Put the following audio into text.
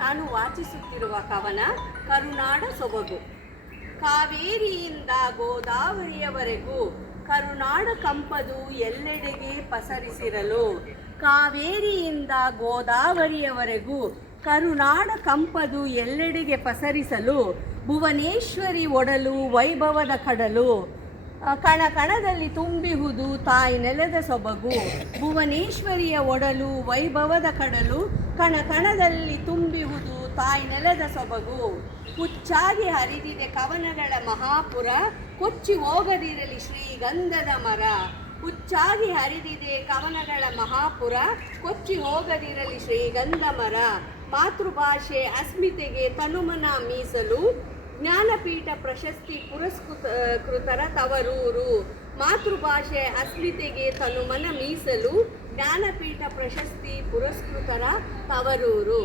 ನಾನು ವಾಚಿಸುತ್ತಿರುವ ಕವನ ಕರುನಾಡ ಸೊಬಗು. ಕಾವೇರಿಯಿಂದ ಗೋದಾವರಿಯವರೆಗೂ ಕರುನಾಡ ಕಂಪದು ಎಲ್ಲೆಡೆಗೆ ಪಸರಿಸಿರಲು. ಕಾವೇರಿಯಿಂದ ಗೋದಾವರಿಯವರೆಗೂ ಕರುನಾಡ ಕಂಪದು ಎಲ್ಲೆಡೆಗೆ ಪಸರಿಸಲು. ಭುವನೇಶ್ವರಿ ಒಡಲು ವೈಭವದ ಕಡಲು, ಕಣ ಕಣದಲ್ಲಿ ತುಂಬಿಹುದು ತಾಯಿ ನೆಲದ ಸೊಬಗು. ಭುವನೇಶ್ವರಿಯ ಒಡಲು ವೈಭವದ ಕಡಲು, ಕಣ ಕಣದಲ್ಲಿ ತುಂಬಿಹುದು ತಾಯಿ ನೆಲದ ಸೊಬಗು. ಹುಚ್ಚಾಗಿ ಹರಿದಿದೆ ಕವನಗಳ ಮಹಾಪುರ, ಕೊಚ್ಚಿ ಹೋಗದಿರಲಿ ಶ್ರೀಗಂಧದ ಮರ. ಹುಚ್ಚಾಗಿ ಹರಿದಿದೆ ಕವನಗಳ ಮಹಾಪುರ, ಕೊಚ್ಚಿ ಹೋಗದಿರಲಿ ಶ್ರೀಗಂಧ ಮರ. ಮಾತೃಭಾಷೆ ಅಸ್ಮಿತೆಗೆ ತನುಮನ ಮೀಸಲು, ಜ್ಞಾನಪೀಠ ಪ್ರಶಸ್ತಿ ಪುರಸ್ಕೃತರ ತವರೂರು. ಮಾತೃಭಾಷೆ ಅಸ್ಮಿತೆಗೆ ತನುಮನ ಮೀಸಲು, ಜ್ಞಾನಪೀಠ ಪ್ರಶಸ್ತಿ ಪುರಸ್ಕೃತರ ತವರೂರು.